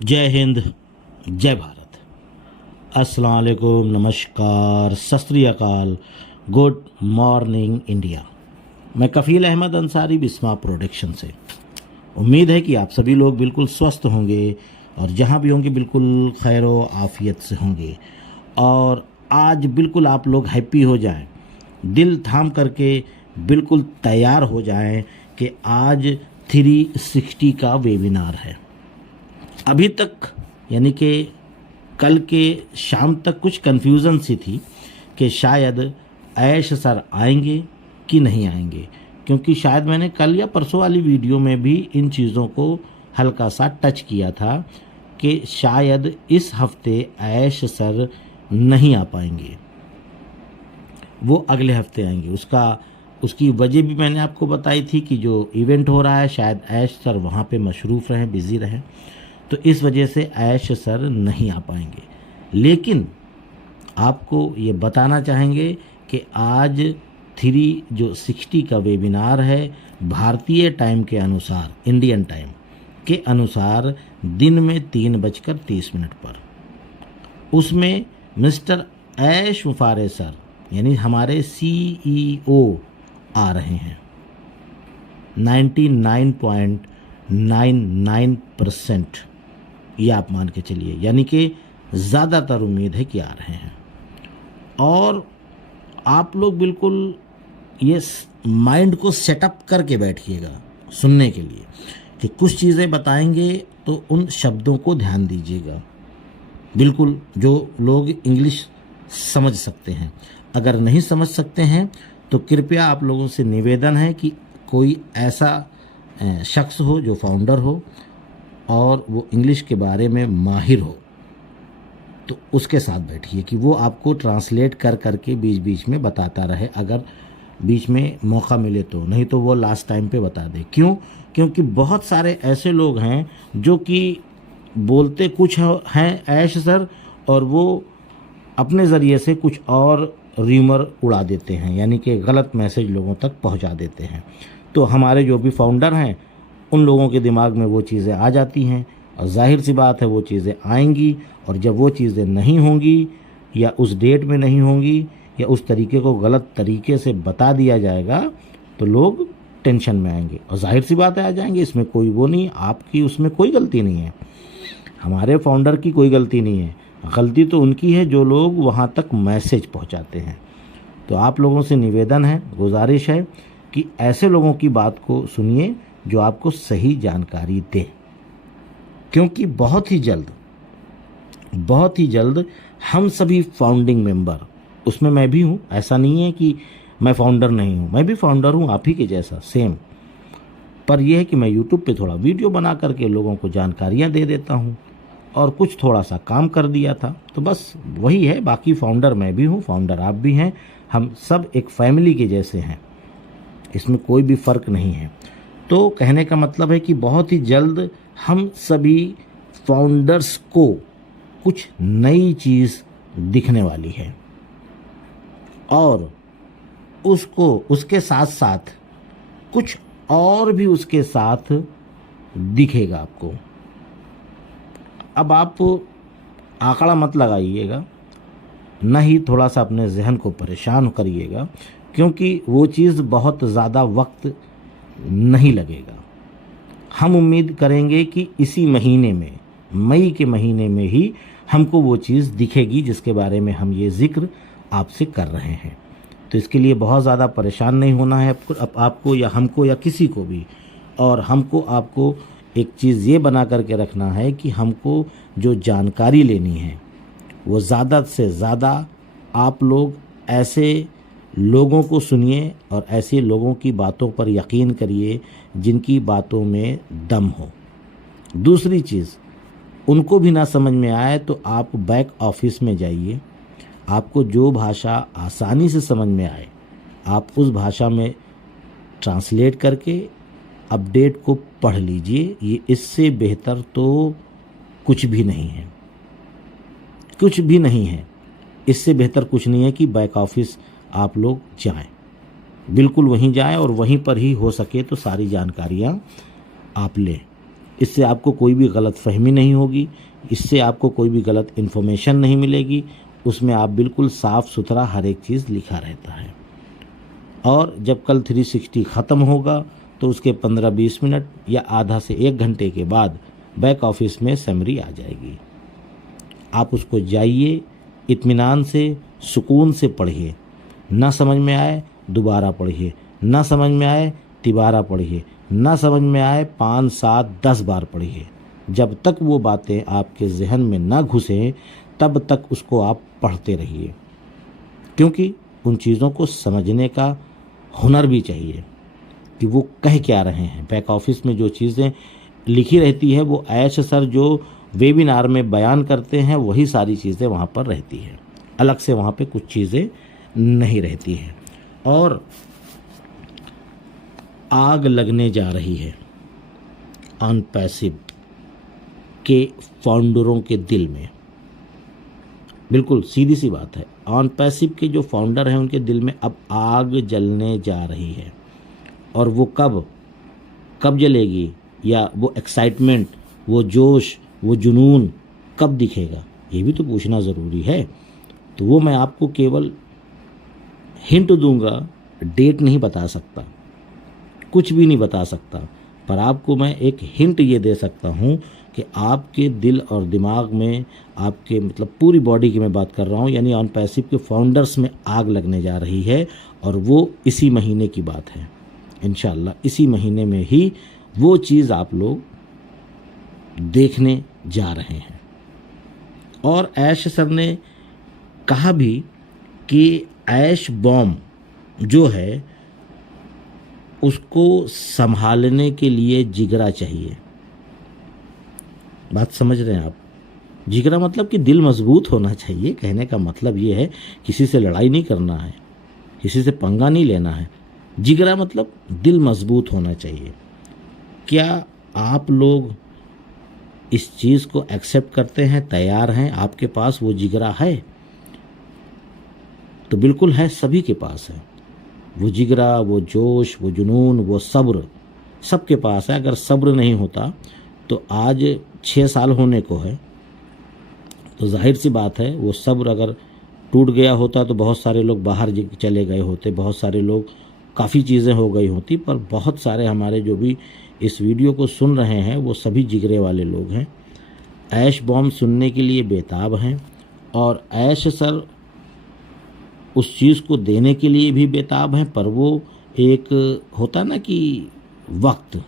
जय हिंद, जय भारत। अस्सलाम वालेकुम, नमस्कार, सत श्री अकाल, गुड मॉर्निंग इंडिया। मैं कफ़ील अहमद अंसारी, बिस्मा प्रोडक्शन से। उम्मीद है कि आप सभी लोग बिल्कुल स्वस्थ होंगे और जहाँ भी होंगे बिल्कुल खैर व आफियत से होंगे। और आज बिल्कुल आप लोग हैप्पी हो जाएं, दिल थाम करके बिल्कुल तैयार हो जाएं कि आज 360 का वेबिनार है। अभी तक यानी कि कल के शाम तक कुछ कन्फ्यूज़न सी थी कि शायद ऐश सर आएंगे कि नहीं आएंगे, क्योंकि शायद मैंने कल या परसों वाली वीडियो में भी इन चीज़ों को हल्का सा टच किया था कि शायद इस हफ्ते ऐश सर नहीं आ पाएंगे, वो अगले हफ्ते आएंगे। उसकी वजह भी मैंने आपको बताई थी कि जो इवेंट हो रहा है शायद ऐश सर वहाँ पे मशरूफ़ रहें, बिज़ी रहें, तो इस वजह से ऐश सर नहीं आ पाएंगे। लेकिन आपको ये बताना चाहेंगे कि आज 360 का वेबिनार है भारतीय टाइम के अनुसार, इंडियन टाइम के अनुसार दिन में 3:30 पर। उसमें मिस्टर ऐश मुफारे सर यानी हमारे CEO आ रहे हैं। 99.99% ये आप मान के चलिए, यानी कि ज़्यादातर उम्मीद है कि आ रहे हैं। और आप लोग बिल्कुल ये माइंड को सेटअप करके बैठिएगा सुनने के लिए कि कुछ चीज़ें बताएंगे तो उन शब्दों को ध्यान दीजिएगा, बिल्कुल जो लोग इंग्लिश समझ सकते हैं। अगर नहीं समझ सकते हैं तो कृपया आप लोगों से निवेदन है कि कोई ऐसा शख्स हो जो फाउंडर हो और वो इंग्लिश के बारे में माहिर हो, तो उसके साथ बैठिए कि वो आपको ट्रांसलेट कर करके बीच बीच में बताता रहे, अगर बीच में मौका मिले तो। नहीं तो वो लास्ट टाइम पे बता दे। क्यों? क्योंकि बहुत सारे ऐसे लोग हैं जो कि बोलते कुछ हैं ऐश सर, और वो अपने ज़रिए से कुछ और र्यूमर उड़ा देते हैं, यानी कि गलत मैसेज लोगों तक पहुंचा देते हैं। तो हमारे जो भी फाउंडर हैं उन लोगों के दिमाग में वो चीज़ें आ जाती हैं, और जाहिर सी बात है वो चीज़ें आएंगी, और जब वो चीज़ें नहीं होंगी या उस डेट में नहीं होंगी या उस तरीके को गलत तरीके से बता दिया जाएगा तो लोग टेंशन में आएंगे, और जाहिर सी बात है आ जाएंगे। इसमें कोई वो नहीं, आपकी उसमें कोई गलती नहीं है, हमारे फाउंडर की कोई गलती नहीं है। गलती तो उनकी है जो लोग वहाँ तक मैसेज पहुँचाते हैं। तो आप लोगों से निवेदन है, गुजारिश है कि ऐसे लोगों की बात को सुनिए जो आपको सही जानकारी दे, क्योंकि बहुत ही जल्द हम सभी फाउंडिंग मेंबर, उसमें मैं भी हूँ, ऐसा नहीं है कि मैं फाउंडर नहीं हूँ, मैं भी फाउंडर हूँ आप ही के जैसा सेम। पर यह है कि मैं यूट्यूब पे थोड़ा वीडियो बना करके लोगों को जानकारियाँ दे देता हूँ, और कुछ थोड़ा सा काम कर दिया था, तो बस वही है। बाकी फाउंडर मैं भी हूँ, फाउंडर आप भी हैं, हम सब एक फैमिली के जैसे हैं, इसमें कोई भी फ़र्क नहीं है। तो कहने का मतलब है कि बहुत ही जल्द हम सभी फाउंडर्स को कुछ नई चीज़ दिखने वाली है, और उसके साथ साथ कुछ और भी उसके साथ दिखेगा आपको। अब आप आंकड़ा मत लगाइएगा, न ही थोड़ा सा अपने जहन को परेशान करिएगा, क्योंकि वो चीज़ बहुत ज़्यादा वक्त नहीं लगेगा। हम उम्मीद करेंगे कि इसी महीने में, मई के महीने में ही हमको वो चीज़ दिखेगी जिसके बारे में हम ये ज़िक्र आपसे कर रहे हैं। तो इसके लिए बहुत ज़्यादा परेशान नहीं होना है आपको या हमको या किसी को भी। और हमको आपको एक चीज़ ये बना करके रखना है कि हमको जो जानकारी लेनी है वो ज़्यादा से ज़्यादा आप लोग ऐसे लोगों को सुनिए और ऐसे लोगों की बातों पर यकीन करिए जिनकी बातों में दम हो। दूसरी चीज़, उनको भी ना समझ में आए तो आप बैक ऑफिस में जाइए, आपको जो भाषा आसानी से समझ में आए आप उस भाषा में ट्रांसलेट करके अपडेट को पढ़ लीजिए। ये इससे बेहतर तो कुछ भी नहीं है, कुछ भी नहीं है। इससे बेहतर कुछ नहीं है कि बैक ऑफिस आप लोग जाएं, बिल्कुल वहीं जाएं और वहीं पर ही हो सके तो सारी जानकारियां आप लें। इससे आपको कोई भी गलत फहमी नहीं होगी, इससे आपको कोई भी गलत इन्फॉर्मेशन नहीं मिलेगी। उसमें आप बिल्कुल साफ़ सुथरा हर एक चीज़ लिखा रहता है। और जब कल 360 ख़त्म होगा तो उसके 15-20 मिनट या आधा से 1 घंटे के बाद बैक ऑफिस में समरी आ जाएगी। आप उसको जाइए, इत्मीनान से, सुकून से पढ़िए। ना समझ में आए दोबारा पढ़िए, ना समझ में आए तिबारा पढ़िए, ना समझ में आए 5, 7, 10 बार पढ़िए। जब तक वो बातें आपके जहन में ना घुसें तब तक उसको आप पढ़ते रहिए, क्योंकि उन चीज़ों को समझने का हुनर भी चाहिए कि वो कह क्या रहे हैं। बैक ऑफिस में जो चीज़ें लिखी रहती है वो ऐश सर जो वेबिनार में बयान करते हैं वही सारी चीज़ें वहाँ पर रहती है, अलग से वहाँ पे कुछ चीज़ें नहीं रहती हैं। और आग लगने जा रही है ऑन पैसिव के फाउंडरों के दिल में। बिल्कुल सीधी सी बात है, ऑन पैसिव के जो फाउंडर हैं उनके दिल में अब आग जलने जा रही है। और वो कब जलेगी, या वो एक्साइटमेंट, वो जोश, वो जुनून कब दिखेगा, ये भी तो पूछना ज़रूरी है। तो वो मैं आपको केवल हिंट दूंगा, डेट नहीं बता सकता, कुछ भी नहीं बता सकता, पर आपको मैं एक हिंट ये दे सकता हूँ कि आपके दिल और दिमाग में, आपके मतलब पूरी बॉडी की मैं बात कर रहा हूँ, यानी ऑन पैसिव के फाउंडर्स में आग लगने जा रही है। और वो इसी महीने की बात है, इंशाल्लाह इसी महीने में ही वो चीज़ आप लोग देखने जा रहे हैं। और ऐश सर ने कहा भी कि ऐश बॉम्ब जो है उसको संभालने के लिए जिगरा चाहिए। बात समझ रहे हैं आप? जिगरा मतलब कि दिल मजबूत होना चाहिए। कहने का मतलब ये है किसी से लड़ाई नहीं करना है, किसी से पंगा नहीं लेना है। जिगरा मतलब दिल मजबूत होना चाहिए। क्या आप लोग इस चीज़ को एक्सेप्ट करते हैं, तैयार हैं? आपके पास वो जिगरा है? तो बिल्कुल है, सभी के पास है वो जिगरा, वो जोश, वो जुनून, वो सब्र सबके पास है। अगर सब्र नहीं होता तो आज 6 साल होने को है, तो जाहिर सी बात है वो सब्र अगर टूट गया होता तो बहुत सारे लोग बाहर चले गए होते, बहुत सारे लोग, काफ़ी चीज़ें हो गई होती। पर बहुत सारे हमारे जो भी इस वीडियो को सुन रहे हैं वो सभी जिगरे वाले लोग हैं, ऐश बॉम्ब सुनने के लिए बेताब हैं। और ऐश सर उस चीज़ को देने के लिए भी बेताब हैं, पर वो एक होता ना कि वक्त,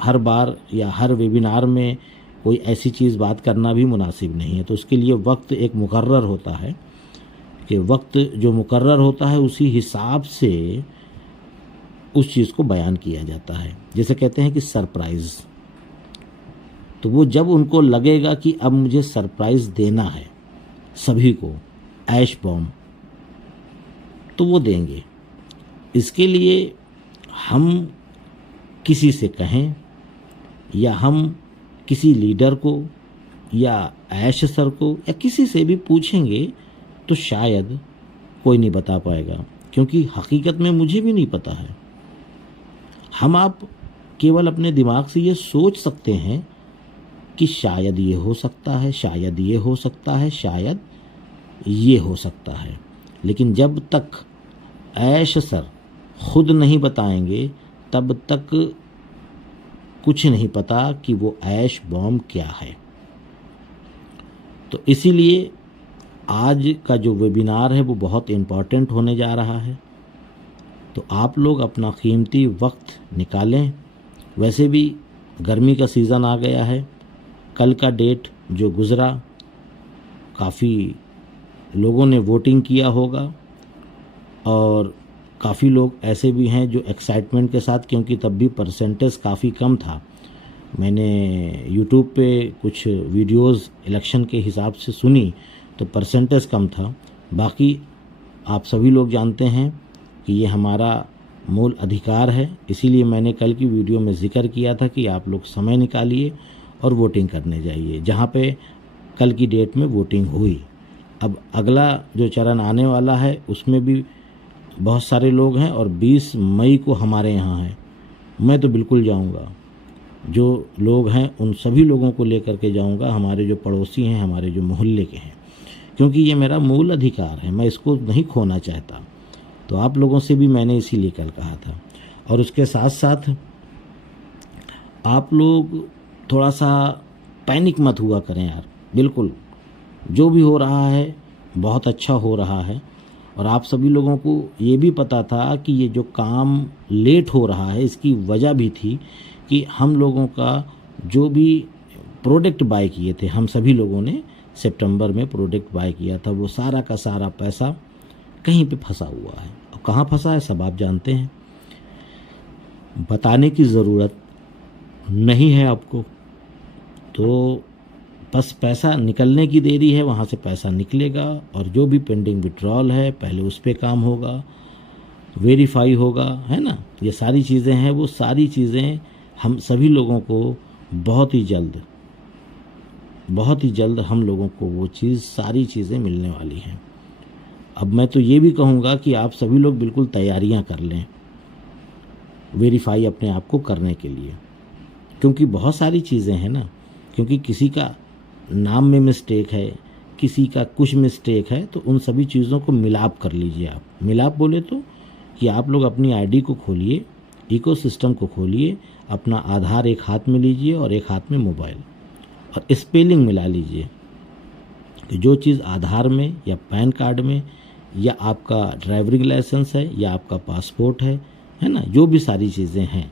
हर बार या हर वेबिनार में कोई ऐसी चीज़ बात करना भी मुनासिब नहीं है। तो उसके लिए वक्त एक मुकर्रर होता है कि वक्त जो मुकर्रर होता है उसी हिसाब से उस चीज़ को बयान किया जाता है। जैसे कहते हैं कि सरप्राइज़, तो वो जब उनको लगेगा कि अब मुझे सरप्राइज़ देना है सभी को, ऐश बॉम्ब, तो वो देंगे। इसके लिए हम किसी से कहें या हम किसी लीडर को या ऐश सर को या किसी से भी पूछेंगे तो शायद कोई नहीं बता पाएगा, क्योंकि हकीकत में मुझे भी नहीं पता है। हम आप केवल अपने दिमाग से ये सोच सकते हैं कि शायद ये हो सकता है, शायद ये हो सकता है, शायद ये हो सकता है। लेकिन जब तक ऐश सर खुद नहीं बताएंगे तब तक कुछ नहीं पता कि वो ऐश बॉम्ब क्या है। तो इसीलिए आज का जो वेबिनार है वो बहुत इम्पॉर्टेंट होने जा रहा है। तो आप लोग अपना कीमती वक्त निकालें। वैसे भी गर्मी का सीज़न आ गया है। कल का डेट जो गुज़रा, काफ़ी लोगों ने वोटिंग किया होगा और काफ़ी लोग ऐसे भी हैं जो एक्साइटमेंट के साथ, क्योंकि तब भी परसेंटेज काफ़ी कम था। मैंने यूट्यूब पे कुछ वीडियोस इलेक्शन के हिसाब से सुनी तो परसेंटेज कम था। बाकी आप सभी लोग जानते हैं कि ये हमारा मूल अधिकार है, इसीलिए मैंने कल की वीडियो में ज़िक्र किया था कि आप लोग समय निकालिए और वोटिंग करने जाइए, जहाँ पे कल की डेट में वोटिंग हुई। अब अगला जो चरण आने वाला है उसमें भी बहुत सारे लोग हैं और 20 मई को हमारे यहाँ है। मैं तो बिल्कुल जाऊँगा। जो लोग हैं उन सभी लोगों को लेकर के जाऊंगा, हमारे जो पड़ोसी हैं, हमारे जो मोहल्ले के हैं, क्योंकि ये मेरा मूल अधिकार है, मैं इसको नहीं खोना चाहता। तो आप लोगों से भी मैंने इसीलिए कल कहा था। और उसके साथ साथ आप लोग थोड़ा सा पैनिक मत हुआ करें यार, बिल्कुल जो भी हो रहा है बहुत अच्छा हो रहा है। और आप सभी लोगों को ये भी पता था कि ये जो काम लेट हो रहा है इसकी वजह भी थी कि हम लोगों का जो भी प्रोडक्ट बाय किए थे, हम सभी लोगों ने सितंबर में प्रोडक्ट बाय किया था, वो सारा का सारा पैसा कहीं पे फंसा हुआ है। और कहाँ फंसा है सब आप जानते हैं, बताने की ज़रूरत नहीं है आपको। तो बस पैसा निकलने की देरी है, वहाँ से पैसा निकलेगा और जो भी पेंडिंग विड्रॉल है पहले उस पर काम होगा, वेरीफाई होगा, है ना। ये सारी चीज़ें हैं, वो सारी चीज़ें हम सभी लोगों को बहुत ही जल्द हम लोगों को वो चीज़ सारी चीज़ें मिलने वाली हैं। अब मैं तो ये भी कहूँगा कि आप सभी लोग बिल्कुल तैयारियां कर लें वेरीफाई अपने आप को करने के लिए, क्योंकि बहुत सारी चीज़ें हैं ना, क्योंकि किसी का नाम में मिस्टेक है, किसी का कुछ मिस्टेक है, तो उन सभी चीज़ों को मिलाप कर लीजिए आप। मिलाप बोले तो कि आप लोग अपनी आईडी को खोलिए, इकोसिस्टम को खोलिए, अपना आधार एक हाथ में लीजिए और एक हाथ में मोबाइल, और स्पेलिंग मिला लीजिए कि जो चीज़ आधार में या पैन कार्ड में या आपका ड्राइविंग लाइसेंस है या आपका पासपोर्ट है ना, जो भी सारी चीज़ें हैं,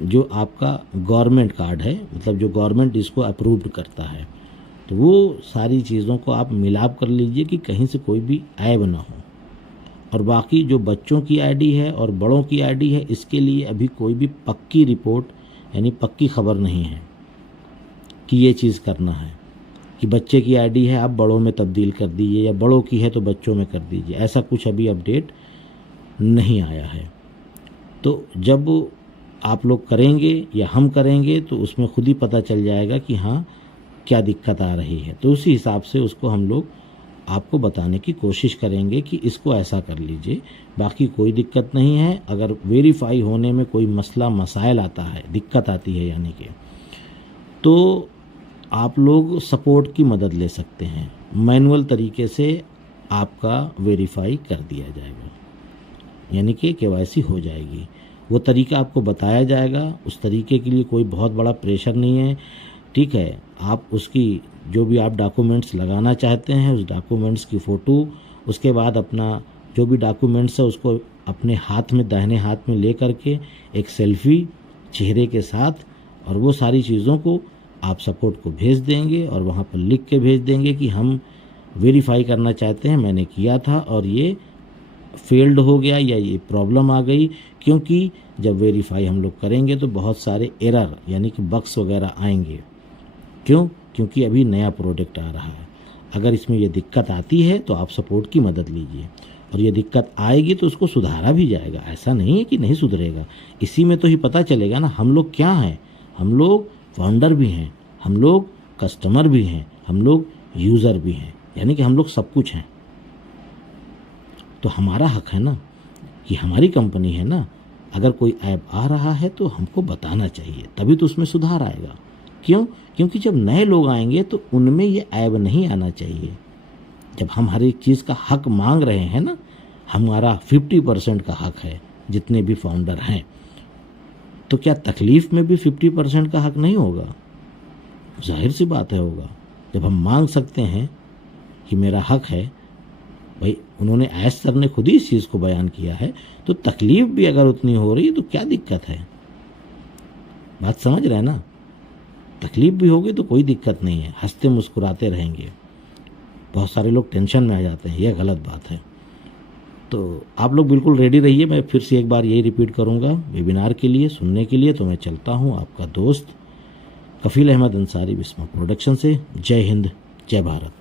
जो आपका गवर्नमेंट कार्ड है, मतलब जो गवर्नमेंट इसको अप्रूव्ड करता है, तो वो सारी चीज़ों को आप मिलाप कर लीजिए कि कहीं से कोई भी ऐब ना हो। और बाकी जो बच्चों की आईडी है और बड़ों की आईडी है, इसके लिए अभी कोई भी पक्की रिपोर्ट यानी पक्की खबर नहीं है कि ये चीज़ करना है कि बच्चे की आईडी है आप बड़ों में तब्दील कर दीजिए या बड़ों की है तो बच्चों में कर दीजिए, ऐसा कुछ अभी अपडेट नहीं आया है। तो जब आप लोग करेंगे या हम करेंगे तो उसमें खुद ही पता चल जाएगा कि हाँ क्या दिक्कत आ रही है, तो उसी हिसाब से उसको हम लोग आपको बताने की कोशिश करेंगे कि इसको ऐसा कर लीजिए। बाकी कोई दिक्कत नहीं है। अगर वेरीफाई होने में कोई मसला मसाइल आता है, दिक्कत आती है यानी कि, तो आप लोग सपोर्ट की मदद ले सकते हैं। मैनुअल तरीके से आपका वेरीफाई कर दिया जाएगा, यानी कि केवाईसी हो जाएगी। वो तरीका आपको बताया जाएगा, उस तरीके के लिए कोई बहुत बड़ा प्रेशर नहीं है, ठीक है। आप उसकी जो भी आप डॉक्यूमेंट्स लगाना चाहते हैं उस डॉक्यूमेंट्स की फ़ोटो, उसके बाद अपना जो भी डॉक्यूमेंट्स है उसको अपने हाथ में, दाहिने हाथ में ले करके एक सेल्फी चेहरे के साथ, और वो सारी चीज़ों को आप सपोर्ट को भेज देंगे और वहाँ पर लिख के भेज देंगे कि हम वेरीफाई करना चाहते हैं, मैंने किया था और ये फेल्ड हो गया या ये प्रॉब्लम आ गई। क्योंकि जब वेरीफाई हम लोग करेंगे तो बहुत सारे एरर यानी कि बग्स वगैरह आएंगे। क्यों? क्योंकि अभी नया प्रोडक्ट आ रहा है। अगर इसमें ये दिक्कत आती है तो आप सपोर्ट की मदद लीजिए, और ये दिक्कत आएगी तो उसको सुधारा भी जाएगा, ऐसा नहीं है कि नहीं सुधरेगा। इसी में तो ही पता चलेगा ना हम लोग क्या हैं। हम लोग फाउंडर भी हैं, हम लोग कस्टमर भी हैं, हम लोग यूज़र भी हैं, यानी कि हम लोग सब कुछ हैं। तो हमारा हक है ना कि हमारी कंपनी है ना, अगर कोई ऐप आ रहा है तो हमको बताना चाहिए, तभी तो उसमें सुधार आएगा। क्यों? क्योंकि जब नए लोग आएंगे तो उनमें ये ऐब नहीं आना चाहिए। जब हम हर एक चीज़ का हक मांग रहे हैं ना, हमारा 50% का हक है जितने भी फाउंडर हैं, तो क्या तकलीफ़ में भी 50% का हक नहीं होगा? जाहिर सी बात है होगा। जब हम मांग सकते हैं कि मेरा हक है, भाई उन्होंने ऐश सर ने खुद ही इस चीज़ को बयान किया है, तो तकलीफ़ भी अगर उतनी हो रही है तो क्या दिक्कत है? बात समझ रहे हैं ना? तकलीफ़ भी होगी तो कोई दिक्कत नहीं है, हंसते मुस्कुराते रहेंगे। बहुत सारे लोग टेंशन में आ जाते हैं, यह गलत बात है। तो आप लोग बिल्कुल रेडी रहिए। मैं फिर से एक बार यही रिपीट करूंगा वेबिनार के लिए सुनने के लिए। तो मैं चलता हूं, आपका दोस्त कफील अहमद अंसारी बिस्मा प्रोडक्शन से। जय हिंद, जय भारत।